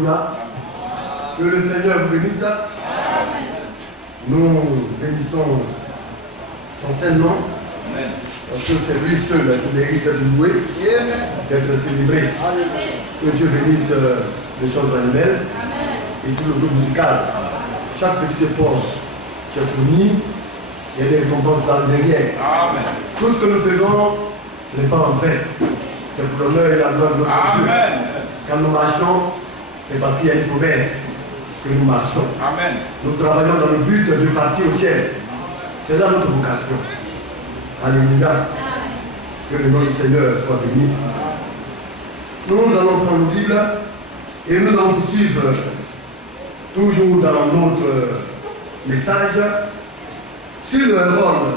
Alléluia. Que le Seigneur vous bénisse. Nous bénissons son saint nom. Parce que c'est lui seul qui mérite d'être loué, d'être célébré. Que Dieu bénisse le chanteur animal et tout le groupe musical. Chaque petit effort qui est fourni, il y a des récompenses par derrière. Amen. Tout ce que nous faisons, ce n'est pas en vain. C'est pour l'honneur et la gloire de notre Dieu. Quand nous marchons, c'est parce qu'il y a une promesse que nous marchons. Amen. Nous travaillons dans le but de partir au ciel. C'est là notre vocation. Alléluia. Que le nom du Seigneur soit béni. Nous allons prendre nos Bibles et nous allons poursuivre toujours dans notre message sur les rôles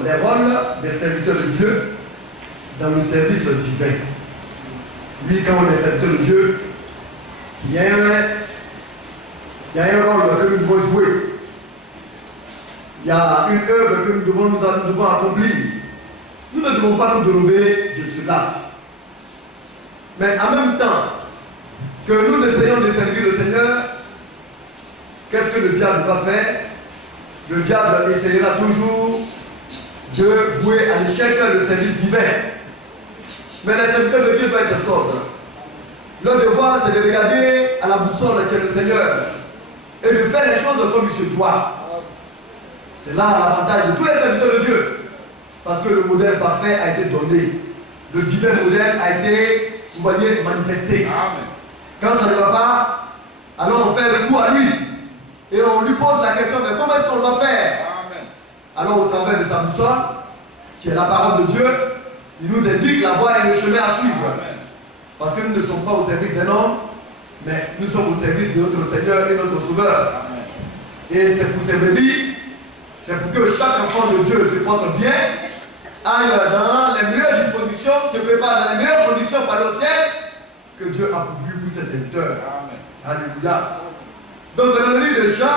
des serviteurs de Dieu dans le service divin. Oui, quand on est serviteur de Dieu, il y a un rôle que nous devons jouer. Il y a une œuvre que nous devons accomplir. Nous ne devons pas nous dérober de cela. Mais en même temps que nous essayons de servir le Seigneur, qu'est-ce que le diable va faire? Le diable essayera toujours de vouer à l'échec le service divin. Mais les serviteurs de Dieu doivent être sobres. Leur devoir, c'est de regarder à la boussole qui est le Seigneur et de faire les choses comme il se doit. C'est là l'avantage de tous les serviteurs de Dieu. Parce que le modèle parfait a été donné. Le divin modèle a été, vous voyez, manifesté. Amen. Quand ça ne va pas, alors on fait recours à lui. Et on lui pose la question, mais comment est-ce qu'on doit faire? Amen. Alors au travers de sa boussole, qui est la parole de Dieu, il nous indique la voie et le chemin à suivre. Amen. Parce que nous ne sommes pas au service d'un homme, mais nous sommes au service de notre Seigneur et notre Sauveur. Amen. Et c'est pour ces brebis, c'est pour que chaque enfant de Dieu se porte bien, aille dans les meilleures dispositions, se prépare dans les meilleures conditions par le ciel que Dieu a pourvu pour ses serviteurs. Amen. Alléluia. Donc dans le livre de Jean,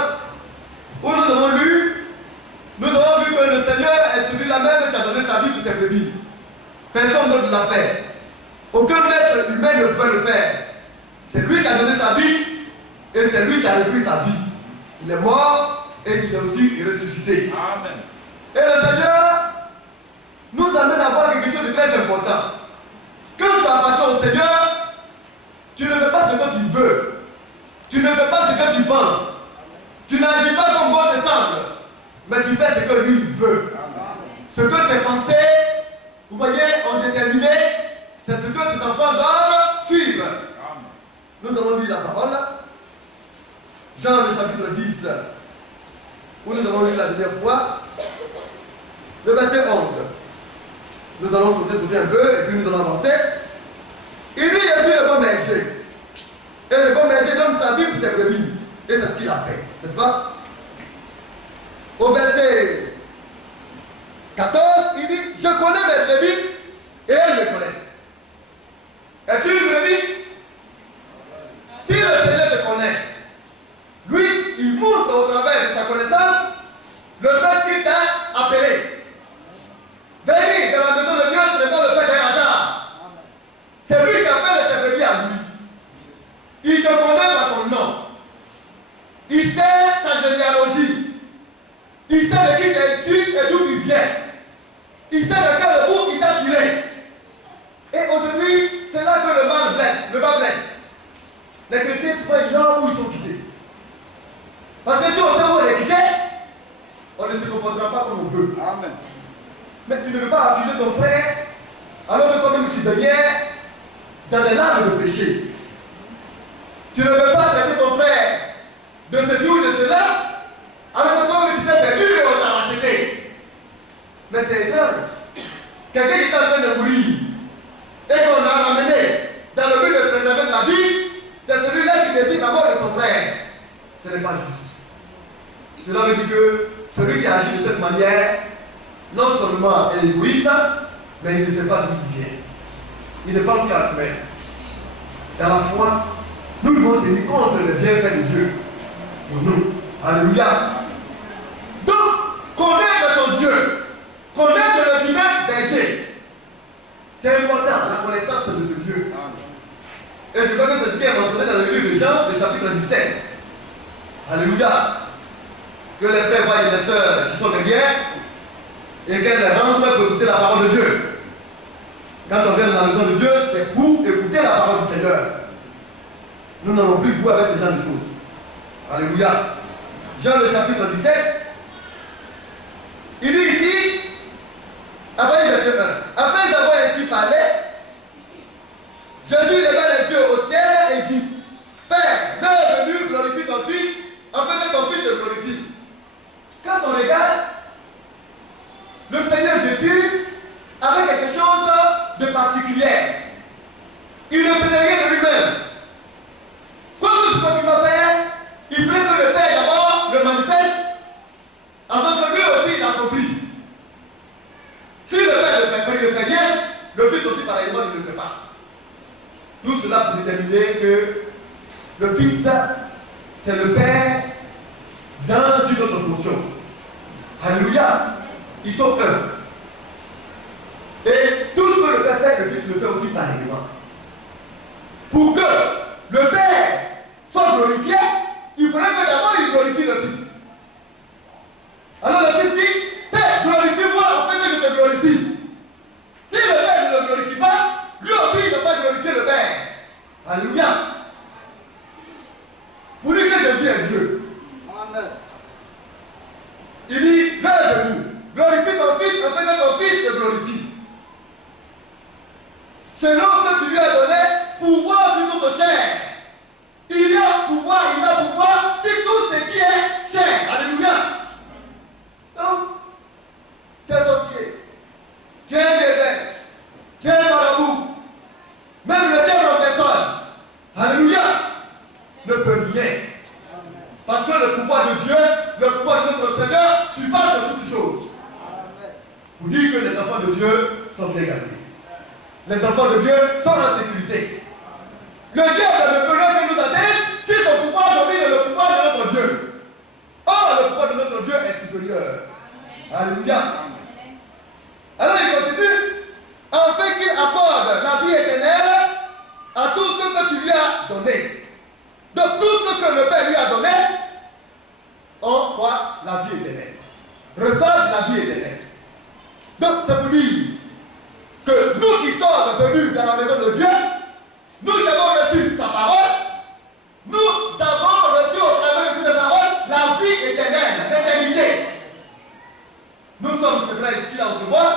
où nous avons lu, nous avons vu que le Seigneur est celui-là même qui a donné sa vie pour ses brebis. Personne d'autre ne l'a fait. Aucun être humain ne pouvait le faire. C'est lui qui a donné sa vie et c'est lui qui a repris sa vie. Il est mort et il est aussi ressuscité. Amen. Et le Seigneur nous amène à voir quelque chose de très important. Quand tu appartiens au Seigneur, tu ne fais pas ce que tu veux. Tu ne fais pas ce que tu penses. Tu n'agis pas comme bon te semble. Mais tu fais ce que lui veut. Ce que ses pensées, vous voyez, ont déterminé, c'est ce que ses enfants doivent suivre. Nous allons lire la parole. Jean le chapitre 10, où nous avons lu la dernière fois, le verset 11. Nous allons sauter un peu et puis nous allons avancer. Il dit, je suis le bon berger. Et le bon berger donne sa vie pour ses brebis. Et c'est ce qu'il a fait, n'est-ce pas? Au verset 14, il dit, je connais mes brebis et elles me connaissent. Es-tu une brebis? Si le Seigneur te connaît, lui, il montre au travers de sa connaissance le fait qu'il t'a appelé. Venir dans la maison de Dieu, ce n'est pas le fait d'un hasard. C'est lui qui appelle ses brebis à lui. Il te connaît par ton nom. Il sait ta généalogie. Il sait de qui tu es issu et d'où tu viens. Il sait de quel bout il t'a tiré. Et aujourd'hui, c'est là que le mal blesse, le bas blesse. Les chrétiens souvent ignorent où ils sont quittés. Parce que si on sait où on est quitté, on ne se comportera pas comme on veut. Amen. Mais tu ne peux pas accuser ton frère alors que toi-même tu baignais dans des larmes de péché. Tu ne peux pas traiter ton frère de ceci ou de cela alors que toi-même tu t'es perdu et on t'a racheté. Mais c'est étrange. Quelqu'un qui est en train de mourir et qu'on l'a ramené dans le but de préserver la vie, c'est celui-là qui décide la mort de son frère. Ce n'est pas juste. Cela veut dire que celui qui agit de cette manière, non seulement est égoïste, mais il ne sait pas d'où il vient. Il ne pense qu'à lui-même. Dans la foi, nous devons tenir compte des bienfaits de Dieu pour nous. Alléluia. Donc, connaître son Dieu, connaître le divin berger, c'est important, la connaissance de ce Dieu. Et je crois que c'est ce qui est mentionné dans le livre de Jean, le chapitre 17. Alléluia. Que les frères voient les sœurs qui sont derrière et qu'elles rentrent pour écouter la parole de Dieu. Quand on vient dans la maison de Dieu, c'est pour écouter la parole du Seigneur. Nous n'allons plus jouer avec ce genre de choses. Alléluia. Jean le chapitre 17. Il dit ici, après le verset 1, après avoir ainsi parlé, Jésus leva les yeux au ciel et dit, Père, l'heure est venue, glorifie ton Fils, afin que ton Fils te glorifie. Quand on regarde, le Seigneur Jésus avait quelque chose de particulier. Il ne faisait rien de lui-même. Quoi que ce qu'il va faire, il voulait que le Père d'abord le manifeste, avant que lui aussi l'accomplisse. Si le Père le fait bien, le Fils aussi pareillement ne le fait pas. Tout cela pour déterminer que le Fils, c'est le Père dans une autre fonction. Alléluia. Ils sont un. Et tout ce que le Père fait, le Fils le fait aussi pareillement. Pour que le Père soit glorifié, il faudrait que d'abord il glorifie le Fils. Alors le Fils dit, Père, glorifie-moi afin que je te glorifie. Si le Père ne le glorifie pas, lui aussi il ne va pas glorifier le Père. Alléluia. Pour lui que Jésus est Dieu. Amen. Il dit, l'heure est venue. Glorifie ton Fils afin que ton Fils te glorifie. Selon que tu lui as donné pouvoir sur notre chair. Il a pouvoir sur tout ce qui est chair. Alléluia. Donc, tu es sorcier, tu es dévêche, tu es marabout, même le diable en personne. Alléluia. Ne peut rien. Parce que le pouvoir de Dieu, le pouvoir de notre Seigneur, surpasse toutes choses. Pour dire que les enfants de Dieu sont bien gardés. Les enfants de Dieu sont en sécurité. Le diable ne peut rien nous atteindre si son pouvoir domine le pouvoir de notre Dieu. Or, le pouvoir de notre Dieu est supérieur. Alléluia. Alors il continue, afin qu'il accorde la vie éternelle à tout ce que tu lui as donné. Donc tout ce que le Père lui a donné, on croit la vie éternelle. Reçoivent la vie éternelle. Donc c'est pour dire que nous qui sommes venus dans la maison de Dieu, nous avons reçu sa parole, nous avons reçu au travers de cette parole la vie éternelle, l'éternité. Nous sommes, c'est vrai, ici, là, on se voit,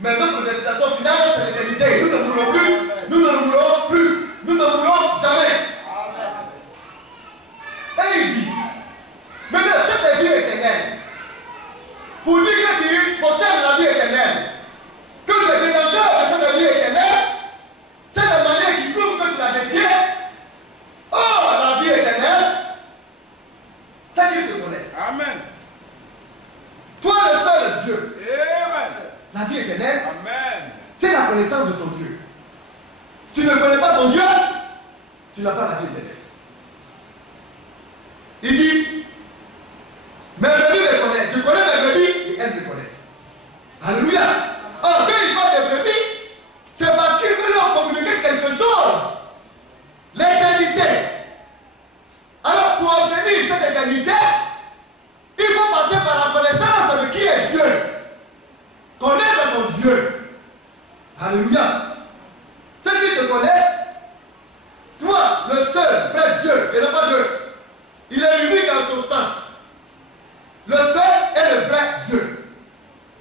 mais notre destination finale, c'est l'éternité. Nous ne mourrons plus, nous ne mourrons plus, nous ne mourrons jamais. Et il dit, maintenant, cette vie éternelle, pour dire que tu possèdes la vie éternelle, que tu es détenteur de cette vie éternelle, c'est la manière qui prouve que tu la détiens. Or, la vie éternelle, c'est qu'ils te connaissent. Amen. Toi, le seul Dieu. Amen. La vie éternelle, amen, c'est la connaissance de son Dieu. Tu ne connais pas ton Dieu, tu n'as pas la vie éternelle. Il dit, mes brebis me connaissent. Je connais mes brebis et elles me connaissent. Alléluia. Or, quand il parle des brebis, c'est parce qu'il veut leur communiquer quelque chose. L'éternité. Alors, pour obtenir cette éternité, il faut passer par la connaissance de qui est Dieu. Connaître ton Dieu. Alléluia. Ceux qui te connaissent, toi, le seul, vrai Dieu, il n'y en a pas deux. Il est unique en son sens. Le seul est le vrai Dieu.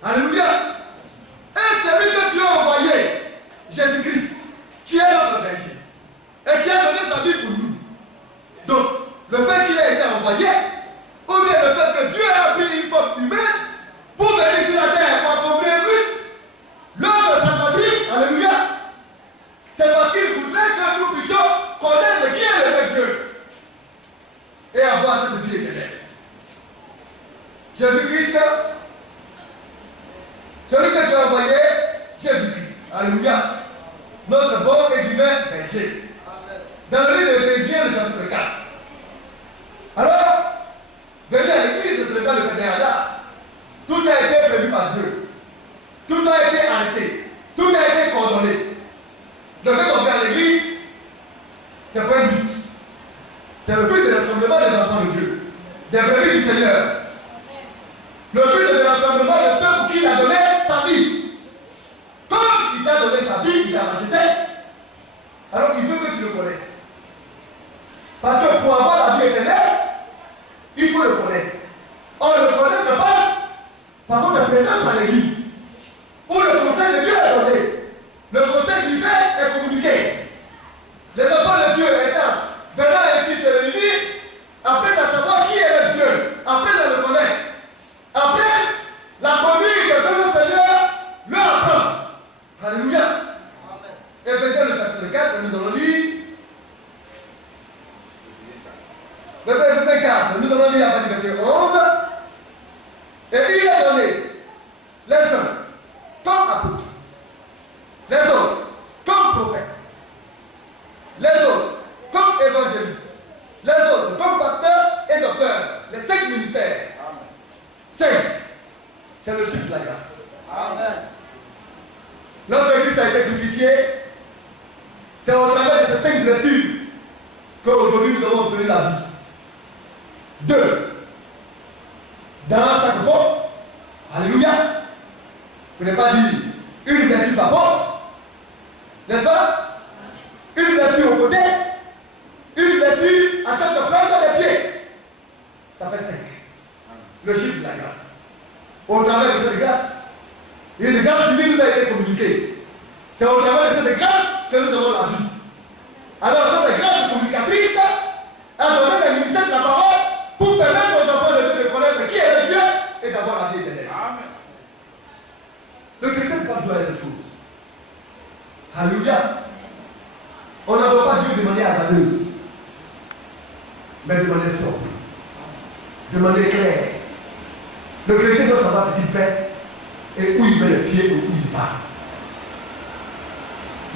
Alléluia. Et celui que tu as envoyé, Jésus-Christ, qui est notre berger, et qui a donné sa vie pour nous. Donc, le fait qu'il ait été envoyé, ou bien le fait que Dieu a pris une forme humaine pour venir sur la terre pour accomplir un but, l'œuvre de salvatrice, alléluia, c'est parce qu'il voudrait que nous puissions connaître qui est le vrai Dieu et avoir cette C'est le but de l'assemblement des enfants de Dieu, des brebis du Seigneur. Le but de l'assemblement de ceux pour qui il a donné sa vie. Comme il t'a donné sa vie, il t'a racheté, alors il veut que tu le connaisses. Parce que pour avoir la vie éternelle, il faut le connaître. Or, le connaître ne passe par votre présence à l'église, où le conseil de Dieu est donné. Le conseil divin est communiqué. Les enfants de Dieu étant venant ainsi se réunir, apprennent à savoir qui est le Dieu, apprennent à le connaître. Après, la conduite que le Seigneur leur apprend. Alléluia. Éphésiens le chapitre 4, nous allons lire. Verset 4, nous allons lire à partir du verset 11. Et il a donné les uns comme apôtres, les autres comme prophètes, les autres comme évangélistes, les autres comme pasteurs et docteurs, les 5 ministères. 5, c'est le chiffre de la grâce. Amen. Lorsque Christ a été crucifié, c'est au travers de ces 5 blessures qu'aujourd'hui nous avons obtenu la vie. 2. Dans chaque peau, alléluia, vous n'avez pas dit une blessure par peau, n'est-ce pas? Une blessure au côté, une blessure à chaque plante des pieds. Ça fait 5. Le chiffre de la grâce. Au travers de cette grâce, une grâce divine nous a été communiquée. C'est au travers de cette grâce que nous avons la vie. Alors cette grâce communicatrice a donné le ministère de la parole pour permettre aux enfants de Dieu de connaître qui est le Dieu et d'avoir la vie éternelle. Amen. Le chrétien ne peut pas jouer à cette chose. Alléluia. On n'adore pas Dieu de manière hasardeuse, mais de manière sobre, de manière claire. Le chrétien doit savoir ce qu'il fait et où il met les pieds et où il va.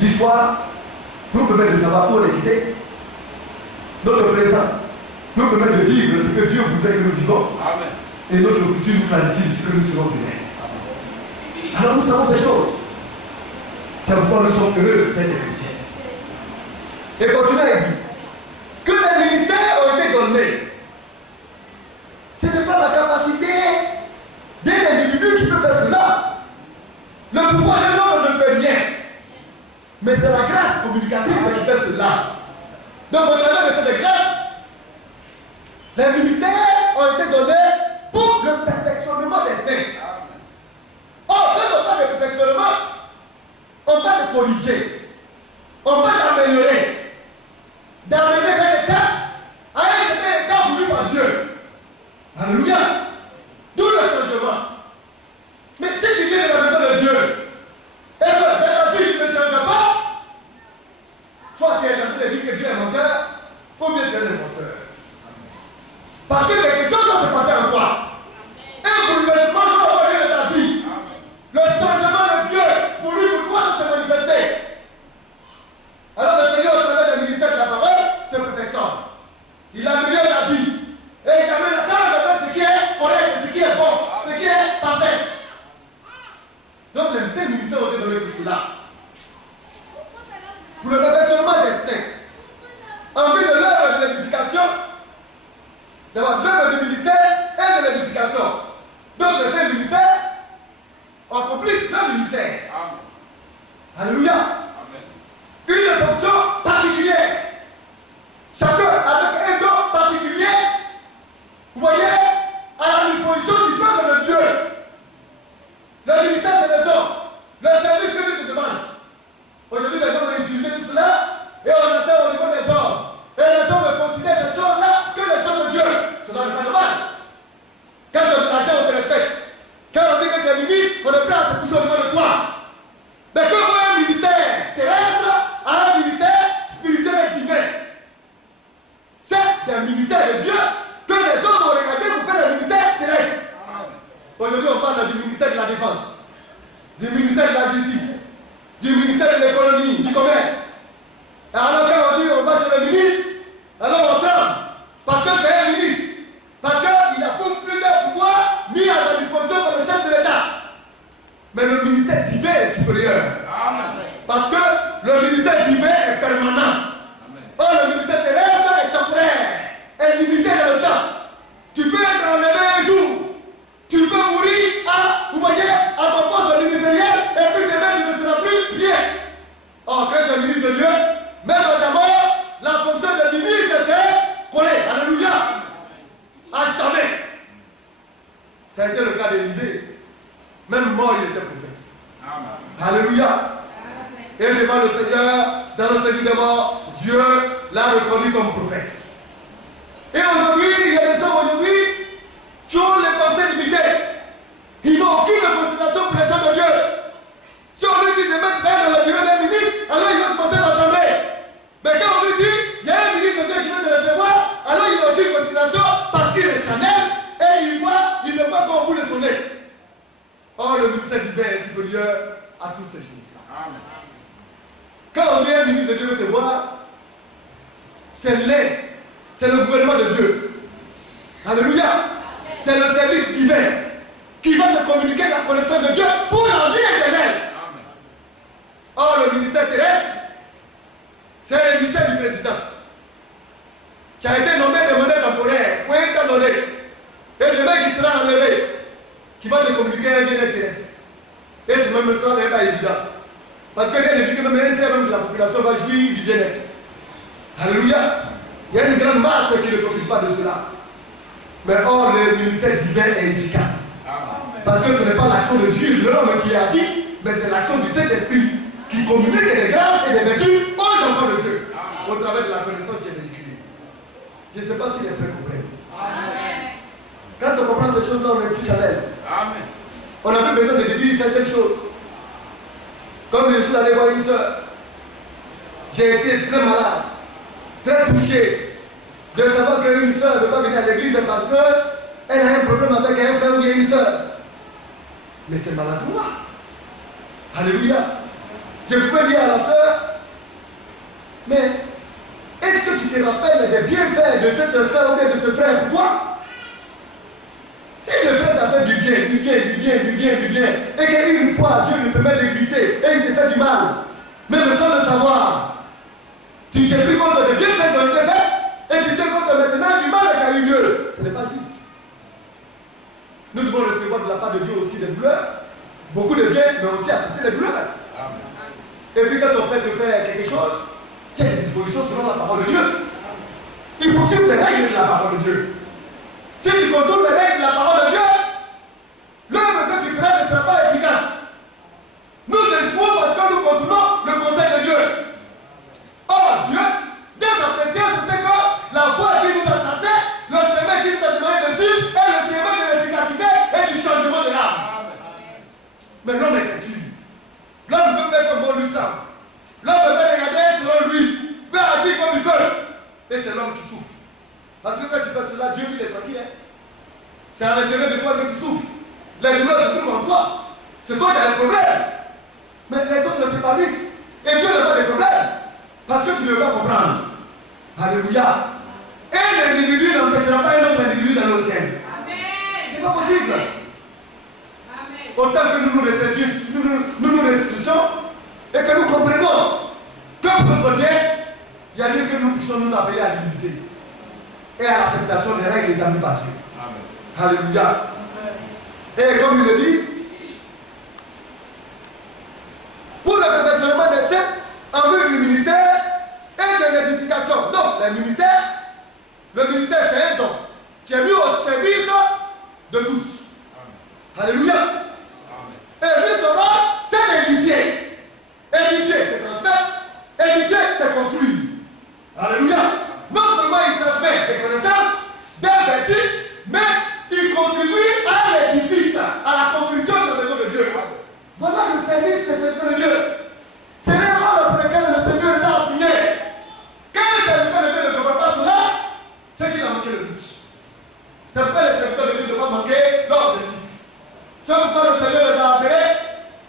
L'histoire nous permet de savoir où on est quitté. Notre présent nous permet de vivre ce que Dieu voudrait que nous vivons. Amen. Et notre futur nous planifie ce que nous serons demain. Alors nous savons ces choses. C'est pourquoi nous sommes heureux d'être chrétiens. Et continue à dire que les ministères ont été donnés. Ce n'est pas la capacité d'un individu qui peut faire cela. Le pouvoir de l'homme ne peut rien. Mais c'est la grâce communicatrice qui fait cela. Donc au travers de cette grâce, les ministères ont été donnés pour le perfectionnement des saints. Or, quand on parle de perfectionnement, on parle de corriger, on parle d'améliorer, d'amener un état à un certain état voulu par Dieu. Alléluia. D'où le changement. Mais si tu viens de la maison de Dieu, et que dans ta vie ne change pas, soit tu es en train de dire que Dieu est menteur, ou bien tu es un imposteur. Parce que quelque chose doit se passer en toi. Un bouleversement doit avoir lieu dans ta vie. Le changement de Dieu pour lui, pour toi, doit se manifester. Alors le Seigneur, au travers du ministère de la parole, te perfectionne. Il améliore ta vie. Et il t'amène à faire ce qui est correct, ce qui est bon, ce qui est parfait. Donc les 5 ministères ont été donnés pour cela. Pour le perfectionnement des saints. En vue de l'œuvre de l'édification, d'abord l'œuvre du ministère et de l'édification. Donc les 5 ministères accomplissent leur ministère. Amen. Alléluia. Amen. Une fonction particulière. Chacun avec un don particulier. Vous voyez, à la disposition du peuple de Dieu. Le ministère, c'est le don. Le service que Dieu te demande. Aujourd'hui, les hommes ont utilisé tout cela et on attend au niveau des hommes. Et les hommes considèrent ces choses-là que les choses de Dieu. Cela n'est pas normal. Quand on est l'argent, on te respecte. Quand on dit que tu es ministre, on est prêt à se coucher au niveau de toi. Mais quand on a un ministère terrestre à un ministère spirituel et divin, c'est des ministères de Dieu que les hommes ont regardé pour faire le ministère terrestre. Aujourd'hui, on parle du ministère de la défense, du ministère de la justice, du ministère de l'économie, du commerce. Et alors quand on dit on va chez le ministre, alors on tremble. Parce que c'est un ministre. Parce qu'il a plusieurs pouvoirs mis à sa disposition par le chef de l'État. Mais le ministère divin est supérieur. Amen. Parce que le ministère divin est permanent. Amen. Or le ministère terrestre est temporaire. Alléluia. À jamais. Ça a été le cas d'Élisée. Même mort, il était prophète. Alléluia. Et devant le Seigneur, dans le séjour des morts, Dieu l'a reconnu comme prophète. Et aujourd'hui, il y a des hommes aujourd'hui qui ont les pensées limitées. Ils n'ont aucune considération pour les choses de Dieu. Si on lui dit de mettre dans le bureau d'un ministre, alors il va commencer à trembler. Mais quand on lui dit, il y a un ministre de Dieu qui veut te recevoir, alors il n'a aucune considération parce qu'il est Chanel et il ne voit qu'au bout de son nez. Or, le ministère divin est supérieur à toutes ces choses-là. Quand on dit un ministre de Dieu veut te voir, c'est le gouvernement de Dieu. Alléluia. C'est le service divin qui va te communiquer la connaissance de Dieu pour la vie éternelle. Or, le ministère terrestre, c'est le ministère du président qui a été nommé de manière temporaire, pour un temps donné. Et le mec qui sera enlevé, qui va te communiquer un bien-être terrestre. Et ce même ça n'est pas évident. Parce que rien ne dit que même un tiers de la population va jouir du bien-être. Alléluia. Il y a une grande masse qui ne profite pas de cela. Mais or, le ministère divin est efficace. Parce que ce n'est pas l'action de Dieu, de l'homme qui agit, mais c'est l'action du Saint-Esprit qui communique des grâces et des vertus aux enfants de Dieu, au travers de la connaissance qui est véhiculée. Je ne sais pas si les frères comprennent. Quand on comprend ces choses-là, on est plus Chanel. On n'a plus besoin de te dire faire telle chose. Comme je suis allé voir une soeur, j'ai été très malade, très touché de savoir qu'une soeur ne peut pas venir à l'église parce qu'elle a un problème avec un frère ou bien une soeur. Mais c'est maladroit. Alléluia. Je pouvais dire à la soeur, mais est-ce que tu te rappelles des bienfaits de cette soeur ou bien de ce frère pour toi? Si le frère t'a fait du bien, et qu'une fois Dieu lui permet de glisser et il te fait du mal, même sans le savoir, tu ne tiens plus compte des bienfaits qui ont été faits et tu tiens compte maintenant du mal qui a eu lieu. Ce n'est pas juste. Nous devons recevoir de la part de Dieu aussi des douleurs, beaucoup de bien, mais aussi accepter les douleurs. Et puis quand on fait de faire quelque chose, il y a des dispositions selon la parole de Dieu. Il faut suivre les règles de la parole de Dieu. Si tu contournes les règles de la parole de Dieu, l'œuvre que tu feras ne sera pas efficace. Nous échouons parce que nous contournons le conseil de Dieu. Or, Dieu, dans sa préscience, c'est que la voie qui nous a tracée, le chemin qui nous a demandé de suivre, est le chemin de l'efficacité et du changement de l'âme. Mais l'homme est têtu. L'homme veut faire comme bon lui semble. L'homme veut regarder selon lui, veut agir comme il veut. Et c'est l'homme qui souffre. Parce que quand tu fais cela, Dieu lui est tranquille. C'est à l'intérieur de toi que tu souffres. Les douleurs se trouvent en toi. C'est toi qui as les problèmes. Mais les autres s'épanouissent. Et Dieu n'a pas de problème. Parce que tu ne veux pas comprendre. Alléluia. Et l'individu n'empêchera pas un autre individu dans le ciel. C'est pas possible. Amen. Autant que nous nous restreignons et que nous comprenons que pour notre bien, il y a lieu que nous puissions nous appeler à l'humilité et à l'acceptation des règles établies par Dieu. Amen. Alléluia. Et comme il le dit, pour le perfectionnement des saints, en vue du ministère et de l'édification. Donc, le ministère c'est un don qui est mis au service de tous. Amen. Alléluia. Amen. Et lui, son rôle, c'est d'édifier. Édifier, c'est transmettre. Édifier, c'est construire. Alléluia. Non seulement il transmet des connaissances, des vertus, mais il contribue à l'édifice, à la construction de la maison de Dieu. Voilà le service de serviteur de Dieu. C'est le rôle pour lequel le Seigneur est assigné. Quand le serviteur de Dieu ne devrait pas cela, c'est qu'il a manqué le but. C'est pourquoi les serviteurs de Dieu ne doivent pas manquer l'objectif. C'est pourquoi le Seigneur les a appelés,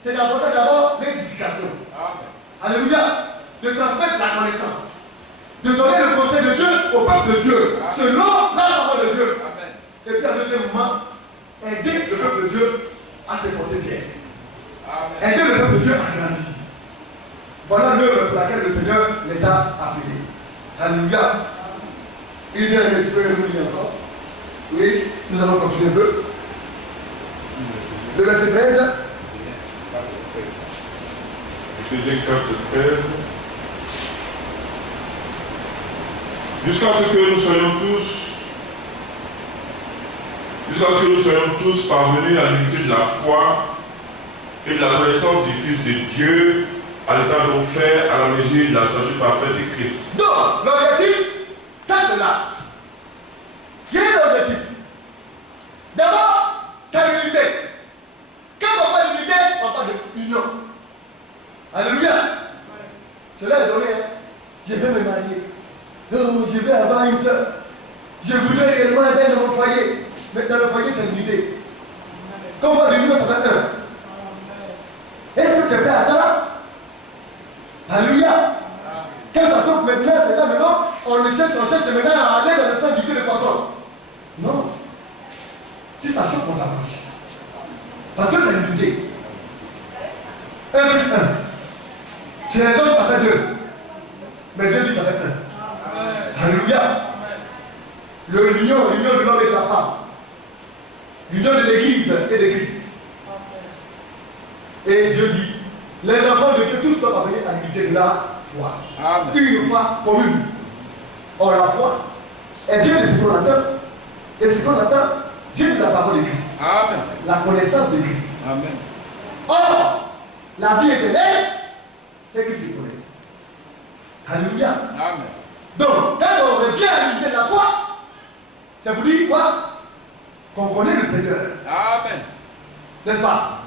c'est d'apporter d'abord l'édification. Alléluia. De transmettre la connaissance. De donner le conseil de Dieu au peuple de Dieu, selon la parole de Dieu. Amen. Et puis en deuxième moment, aider le peuple de Dieu à se porter bien. Amen. Aider le peuple de Dieu à grandir. Voilà l'œuvre pour laquelle le Seigneur les a appelés. Alléluia. Il y a un petit peu encore. Oui, nous allons continuer un peu. Le verset 13. Éphésiens 4, 13. Jusqu'à ce que nous soyons tous Jusqu'à ce que nous soyons tous parvenus à l'unité de la foi et de la connaissance du Fils de Dieu, à l'état de nos frères, à la mesure de la stature parfaite de Christ. Donc, l'objectif, ça c'est là. Quel est l'objectif? D'abord, c'est l'unité. Quand on parle d'unité, on parle d'union. Alléluia. Cela est donné. Hein. Je vais me marier. Oh, je vais avoir une soeur. Je voudrais également être dans mon foyer. Mais dans le foyer, c'est l'unité. Quand on parle d'union, ça fait un. Est-ce que tu es prêt à ça? Alléluia. Quand ça saute maintenant, c'est là maintenant, on cherche maintenant à aller dans le sang du Dieu de poisson. Non. Si ça chauffe, on s'approche. Parce que c'est l'unité. 1 plus 1. Si les hommes, ça fait 2. Mais Dieu dit ça fait 1. Alléluia. L'union de l'homme et de la femme. L'union de l'église et de Christ. Et Dieu dit, les enfants de Dieu, tous doivent parvenir à l'unité de la foi. Amen. Une foi commune. Or, la foi est Dieu de ce qu'on attend. Et ce qu'on attend, Dieu de la parole de Christ. Amen. La connaissance de Christ. Amen. Or, la vie éternelle, c'est qu'ils te connaissent. Alléluia. Amen. Donc, quand on revient à l'unité de la foi, ça vous dit quoi? Qu'on connaît le Seigneur. Amen. N'est-ce pas?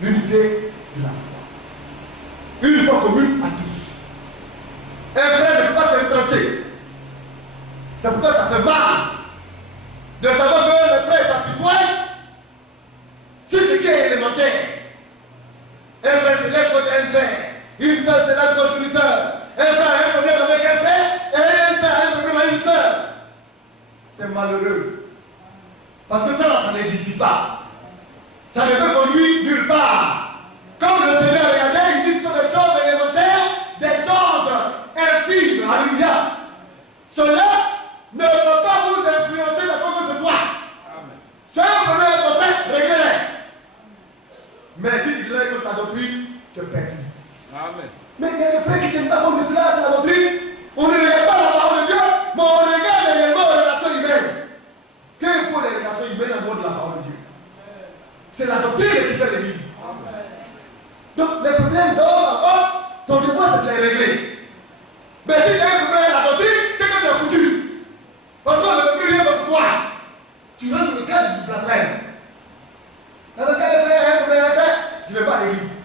L'unité de la foi. Une foi commune à tous. Un frère ne peut pas se retrancher. C'est pourquoi ça fait mal de savoir que les frères s'apitoient sur ce qui est élémentaire. Un frère se lève contre un frère. Une soeur se lève contre une soeur. Un frère a un problème avec un frère et un soeur a un problème avec une soeur. C'est malheureux. Parce que ça n'édifie pas. Ça ne peut conduire nulle part. Comme le Seigneur regardait, il dit sur des choses élémentaires, des choses infimes. Alléluia. Cela ne peut pas vous influencer dans quoi que ce soit. Amen. Tu as un problème avec ton frère, réglez-le. Mais si tu dirais contre la doctrine, tu perds. Amen. Mais il y a des frères qui ne tiennent pas compte de cela, de la doctrine. On ne regarde pas la parole de Dieu, mais on regarde également les relations humaines. Qu'il faut les relations humaines en dehors de la parole de Dieu. C'est la doctrine qui fait l'église. Donc, les problèmes d'homme à homme, ton devoir c'est de les régler. Mais si tu as un problème avec la doctrine, c'est que tu es foutu. Parce qu'on ne peut plus rien faire pour toi. Tu rentres dans le cadre du blasphème. Dans le cas de frère, un problème à faire, je ne vais pas à l'église.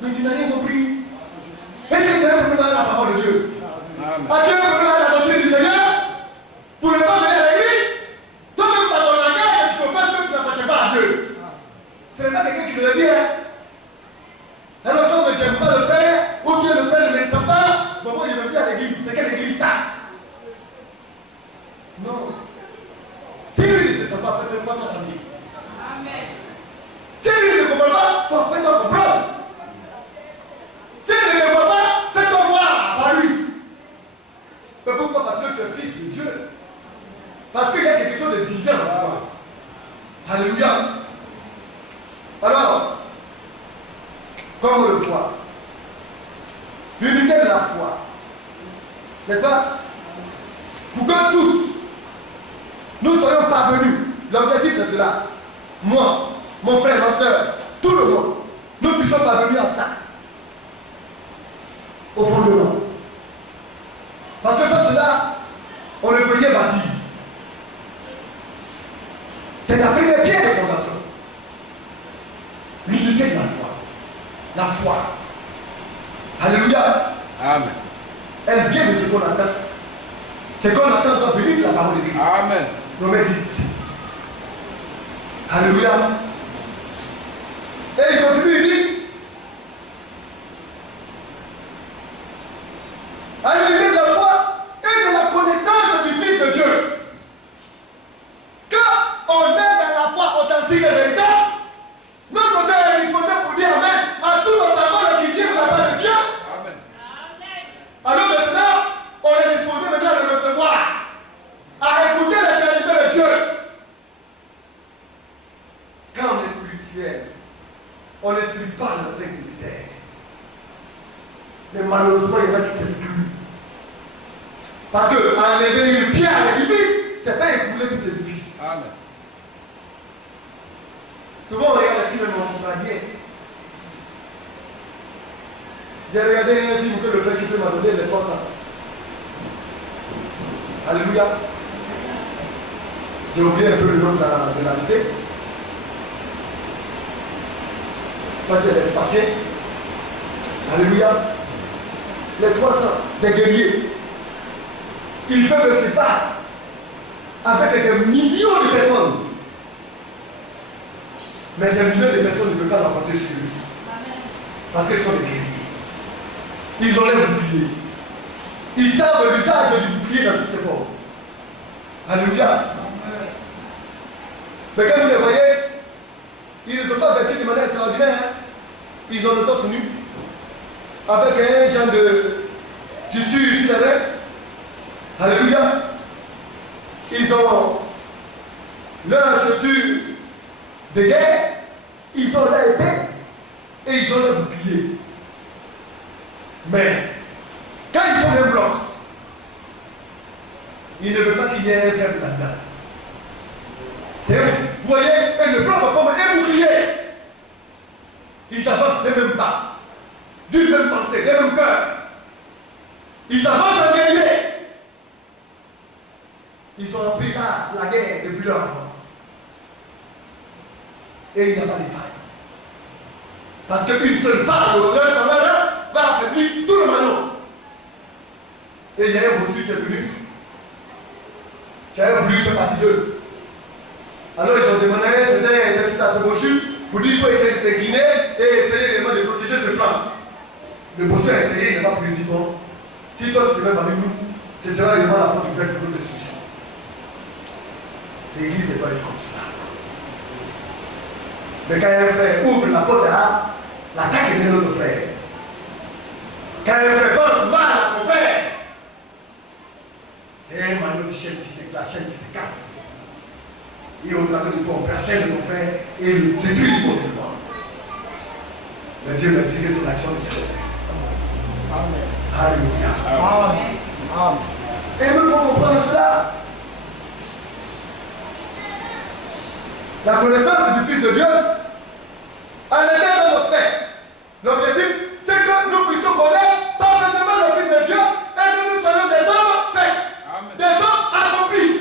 Mais tu n'as rien compris. Est-ce que tu as un problème avec la parole de Dieu? As-tu un problème avec la doctrine du Seigneur? Pour ne pas venir à l'église, toi-même par ton langage, tu peux faire ce que tu n'appartiens pas à Dieu. Ce n'est pas quelqu'un qui te le dit, hein. Alors quand je n'aime pas le frère, ou bien le frère ne me sent pas, bon, moi je ne vais plus à l'église. C'est quelle église ça? Non. Si lui ne te sent pas, fais-toi sentir. Amen. Si lui ne comprend pas, toi fais-toi comprendre. Si lui ne comprend pas, fais-toi voir par lui. Mais pourquoi? Parce que tu es fils de Dieu. Parce qu'il y a quelque chose de divin en toi. Alléluia. Alors, comme on le voit, l'unité de la foi, n'est-ce pas? Pour que tous, nous soyons parvenus, l'objectif c'est cela. Moi, mon frère, ma soeur, tout le monde, nous puissions parvenir à ça. Au fond de nous. Parce que sans cela, on ne peut rien bâtir. C'est la première pierre de fondation. L'unité de la foi. La foi. Alléluia. Amen. Elle vient de ce qu'on attend. Ce qu'on attend doit venir de la parole de Christ. Amen. Romains 10, 17. Alléluia. Et il continue, il dit, à l'unité de la foi et de la connaissance du Fils de Dieu. Quand on est dans la foi authentique et véritable, notre Dieu est disposé pour dire Amen à toutes nos paroles qui viennent de la part de Dieu. Amen. Alors maintenant, on est disposé maintenant de recevoir, à écouter les serviteurs de Dieu. Quand on est spirituel, on ne trie pas dans ce ministère. Mais malheureusement, il y en a qui s'excluent. Parce qu'enlever une pierre à l'édifice, c'est faire écouler tout l'édifice. Amen. Souvent, on regarde les films, on va bien. J'ai regardé un film que le frère qui peut m'a donné les 300. Alléluia. J'ai oublié un peu le nom de la cité. Ça, c'est l'espacien. Alléluia. Les 300 des guerriers. Ils peuvent se battre avec des millions de personnes. Mais ces millions de personnes ne peuvent pas l'emporter sur eux. Parce qu'ils sont des guerriers. Ils ont les boucliers. Ils savent l'usage du bouclier dans toutes ses formes. Alléluia. Mais quand vous les voyez, ils ne sont pas vêtus de manière extraordinaire. Hein? Ils ont le torse nu. Avec un genre de tissu sur les reins. Alléluia. Ils ont leurs chaussures de guerre. Ils ont leur épée. Et ils ont leur bouclier. Mais, quand ils font un bloc, ils ne veulent pas qu'il y ait un faible là-dedans. C'est eux. Vous voyez, et le bloc forme un bouclier. Ils avancent des mêmes pas, d'une même pensée, des mêmes cœurs. Ils avancent en guerrier. Ils ont appris la guerre depuis leur enfance. Et il n'y a pas de faille. Parce qu'une seule femme, leur saveur, va affaiblir tout le manon. Et il y a un bossu qui est venu, qui a voulu faire partie d'eux. Alors ils ont demandé certains exercices à ce bossu pour dire qu'il faut essayer de décliner et essayer vraiment de protéger ce flanc. Le bossu a essayé, il n'a pas pu lui dire bon, si toi tu te mets parmi nous, ce sera vraiment la porte ouverte pour notre destruction. L'église n'est pas une comme cela. Mais quand un frère ouvre la porte là, l'attaque est de notre frère. Quand un frère pense mal à son frère, c'est un manneau de chaîne qui s'éclate, la chaîne qui se casse. Et au travers de toi, on perçait mon frère et le détruit du monde du vent. Mais Dieu m'a expliqué son action de ses frères. Amen. Alléluia. Amen. Amen. Et nous pouvons comprendre cela. La connaissance du Fils de Dieu en est un fait. L'objectif, c'est que nous puissions connaître parfaitement le Fils de Dieu et que nous soyons des hommes faits. Amen. Des hommes accomplis.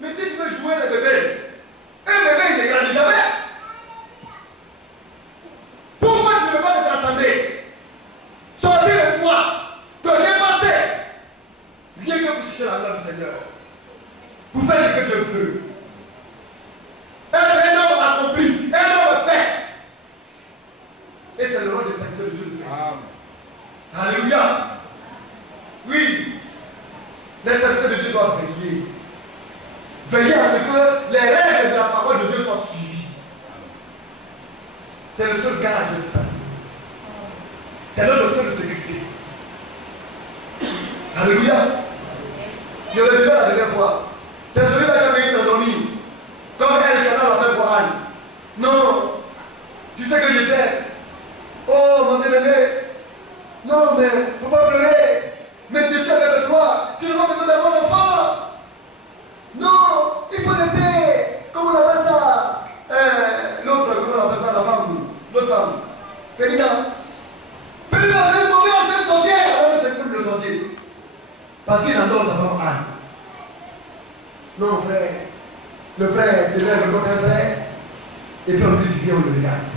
Mais si tu veux jouer le bébé, un bébé il ne grandit jamais. Pourquoi tu ne veux pas te transcender? Sortir de toi, te dépasser. Rien que pour chercher la gloire du Seigneur. Pour faire ce que Dieu veut. Être un homme accompli, un homme fait. Et c'est le rôle des serviteurs de Dieu de faire. Alléluia. Oui. Les serviteurs de Dieu doivent veiller. Veiller à ce que les règles de la parole de Dieu soient suivies. C'est le seul gage de ça. C'est notre seule sécurité. Alléluia. Je le disais la dernière fois. C'est celui-là qui avait été endormi. Comme elle, qui a fait pour Anne. Non. Tu sais que j'étais. Oh, mon bien-aimé. Non, mais il ne faut pas pleurer. Mais Dieu est avec toi. Tu n'as pas besoin d'avoir un enfant. Non, il faut laisser. Comment on appelle ça? L'autre, comment on appelle ça? La femme. L'autre femme. Pénina. Pénina, c'est une mauvaise sorcière. Oh, c'est comme le sorcier. Parce qu'il adore sa femme Anne. Non, frère. Le frère s'élève contre un frère. Et puis on lui dit, viens, on le regarde.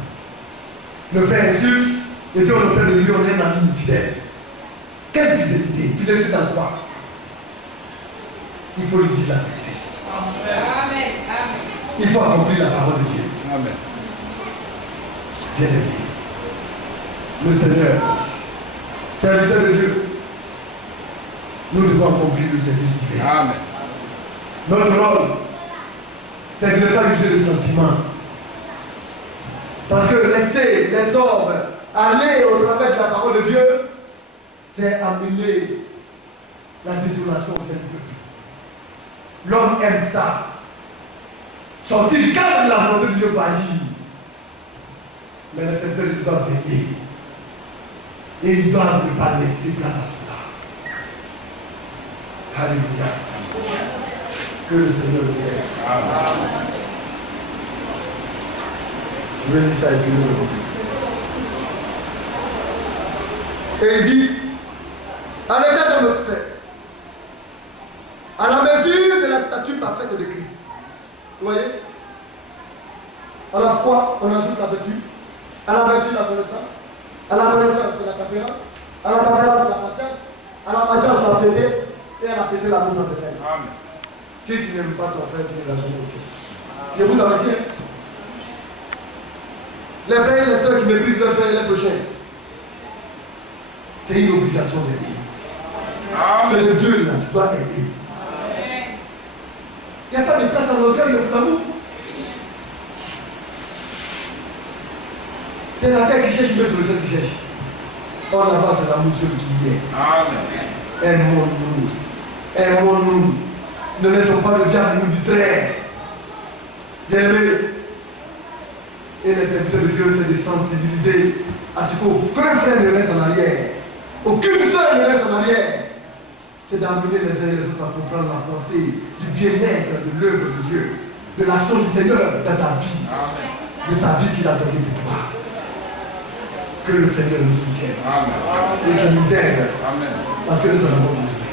Le frère insulte. Et puis on le prend de lui, on est un ami fidèle. Quelle fidélité? Fidélité dans quoi? Il faut lui dire la vérité. Amen. Il faut accomplir la parole de Dieu. Amen. Bien aimé. Le Seigneur, serviteur de Dieu, nous devons accomplir le service divin. Amen. Notre rôle, c'est de ne pas user de sentiments. Parce que laisser les hommes aller au travers de la parole de Dieu, c'est amener la désolation au sein du peuple. L'homme aime ça. Sortir du cadre de la volonté de Dieu pour agir. Mais le Seigneur doit veiller. Et il doit ne pas laisser place à cela. Alléluia. Que le Seigneur nous aide. Amen. Je vais lire ça et puis nous allons prier. Et il dit, en état de me faire, à la mesure de la statue parfaite de Christ. Vous voyez? À la foi, on ajoute la vertu. À la vertu, la connaissance. À la connaissance, c'est la tempérance. À la tempérance, la patience. À la patience, la piété. Et à la piété, l'amour fraternel. Amen. Si tu n'aimes pas ton frère, tu n'iras jamais au ciel. Je vous avertis. Les frères et les sœurs qui méprisent leurs frères et les prochains, c'est une obligation d'aimer. Tu es le Dieu là, tu dois aimer. Il n'y a pas de place à l'orgueil, il y a pour l'amour. C'est la terre qui cherche, mais c'est le ciel qui cherche. Or là-bas, c'est l'amour seul qui y est. Amen. Aimons-nous. Aimons-nous. Ne laissons pas le diable nous distraire. Bien-aimés. Et les serviteurs de Dieu, c'est de sensibiliser à ce qu'aucun frère ne reste en arrière. Aucune sœur ne reste en arrière. C'est d'amener les uns et les autres à comprendre la portée du bien-être de l'œuvre de Dieu, de l'action du Seigneur dans ta vie, de sa vie qu'il a donnée pour toi. Que le Seigneur nous soutienne et qu'il nous aide, parce que nous en avons besoin.